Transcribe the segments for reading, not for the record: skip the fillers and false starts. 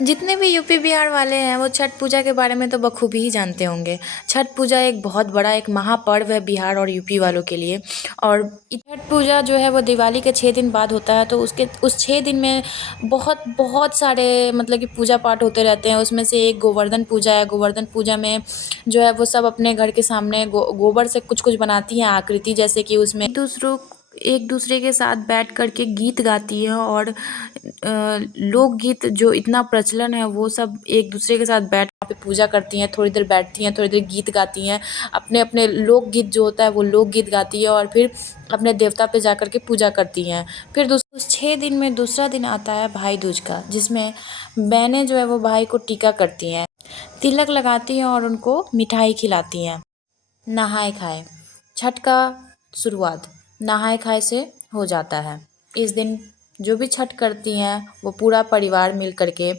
जितने भी यूपी बिहार वाले हैं वो छठ पूजा के बारे में तो बखूबी ही जानते होंगे। छठ पूजा एक बहुत बड़ा एक महापर्व है बिहार और यूपी वालों के लिए। और छठ पूजा जो है वो दिवाली के 6 दिन बाद होता है, तो उसके उस 6 दिन में बहुत बहुत सारे मतलब कि पूजा पाठ होते रहते हैं। उसमें से एक गोवर्धन पूजा है। गोवर्धन पूजा में जो है वो सब अपने घर के सामने गोबर से कुछ कुछ बनाती हैं आकृति, जैसे कि उसमें एक दूसरे के साथ बैठ कर के गीत गाती है। और लोकगीत जो इतना प्रचलन है वो सब एक दूसरे के साथ बैठ पे पूजा करती हैं, थोड़ी देर बैठती हैं, थोड़ी देर गीत गाती हैं। अपने अपने लोकगीत जो होता है वो लोकगीत गाती है और फिर अपने देवता पे जा कर के पूजा करती हैं। फिर उस 6 दिन में दूसरा दिन आता है भाई दूज का, जिसमें बहनें जो है वो भाई को टीका करती हैं, तिलक लगाती हैं और उनको मिठाई खिलाती हैं। नहाए खाए छठ का शुरुआत नहाए खाए से हो जाता है। इस दिन जो भी छठ करती हैं वो पूरा परिवार मिल कर के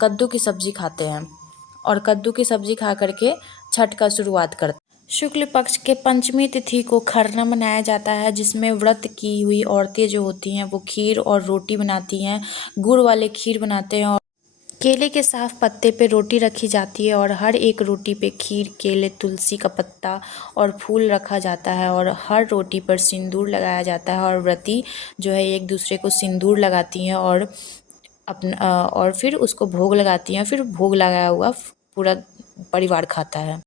कद्दू की सब्ज़ी खाते हैं और कद्दू की सब्ज़ी खा करके छठ का शुरुआत करते हैं। शुक्ल पक्ष के पंचमी तिथि को खरना मनाया जाता है, जिसमें व्रत की हुई औरतें जो होती हैं वो खीर और रोटी बनाती हैं। गुड़ वाले खीर बनाते हैं और केले के साफ पत्ते पे रोटी रखी जाती है और हर एक रोटी पे खीर, केले, तुलसी का पत्ता और फूल रखा जाता है और हर रोटी पर सिंदूर लगाया जाता है। और व्रती जो है एक दूसरे को सिंदूर लगाती हैं और और फिर उसको भोग लगाती हैं। फिर भोग लगाया हुआ पूरा परिवार खाता है।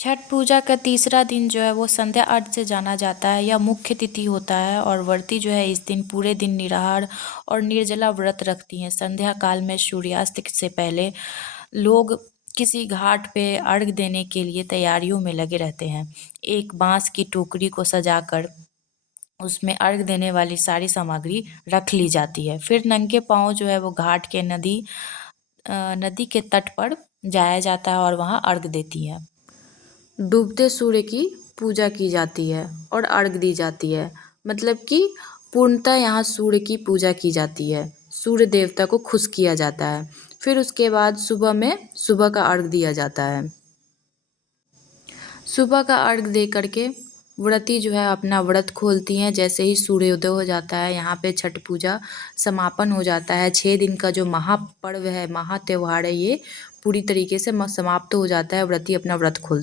छठ पूजा का तीसरा दिन जो है वो संध्या अर्घ से जाना जाता है। यह मुख्य तिथि होता है और व्रती जो है इस दिन पूरे दिन निराहार और निर्जला व्रत रखती हैं। संध्या काल में सूर्यास्त से पहले लोग किसी घाट पे अर्घ देने के लिए तैयारियों में लगे रहते हैं। एक बांस की टोकरी को सजाकर उसमें अर्घ देने वाली सारी सामग्री रख ली जाती है। फिर नंगे पाँव जो है वो घाट के नदी के तट पर जाया जाता है और वहाँ अर्घ देती है। डूबते सूर्य की पूजा की जाती है और अर्घ दी जाती है। मतलब कि पूर्णतः यहाँ सूर्य की पूजा की जाती है, सूर्य देवता को खुश किया जाता है। फिर उसके बाद सुबह का अर्घ दिया जाता है। सुबह का अर्घ दे करके व्रती जो है अपना व्रत खोलती हैं। जैसे ही सूर्योदय हो जाता है यहाँ पे छठ पूजा समापन हो जाता है। 6 दिन का जो महापर्व है, महात्योहार है, ये पूरी तरीके से समाप्त हो जाता है। व्रती अपना व्रत खोल